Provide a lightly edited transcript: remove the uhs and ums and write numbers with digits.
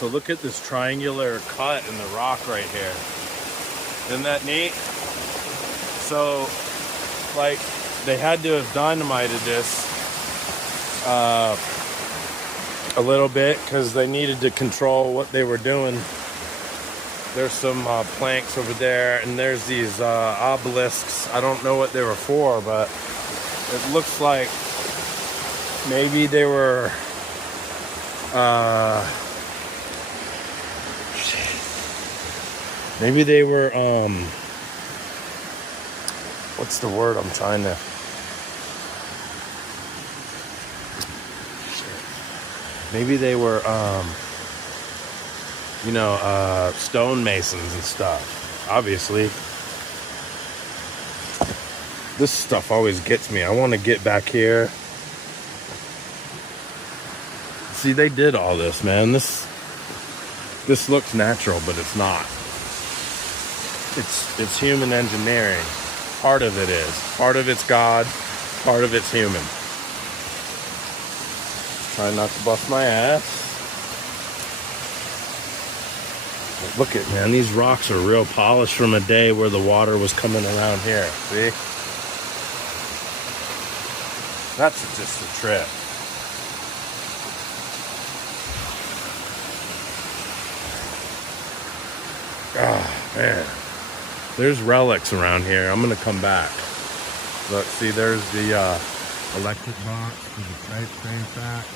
So look at this triangular cut in the rock right here. Isn't that neat? So, like, they had to have dynamited this a little bit because they needed to control what they were doing. There's some planks over there, and there's these obelisks. I don't know what they were for, but it looks like maybe they were what's the word I'm trying to... Maybe they were, stonemasons and stuff, obviously. This stuff always gets me. I want to get back here. See, they did all this, man. This looks natural, but it's not. It's human engineering. Part of it is. Part of it's God. Part of it's human. Try not to bust my ass. But look at, man, these rocks are real polished from a day where the water was coming around here. See? That's just a trip. Oh, man. There's relics around here. I'm going to come back. Look, see, there's the electric box for the train track.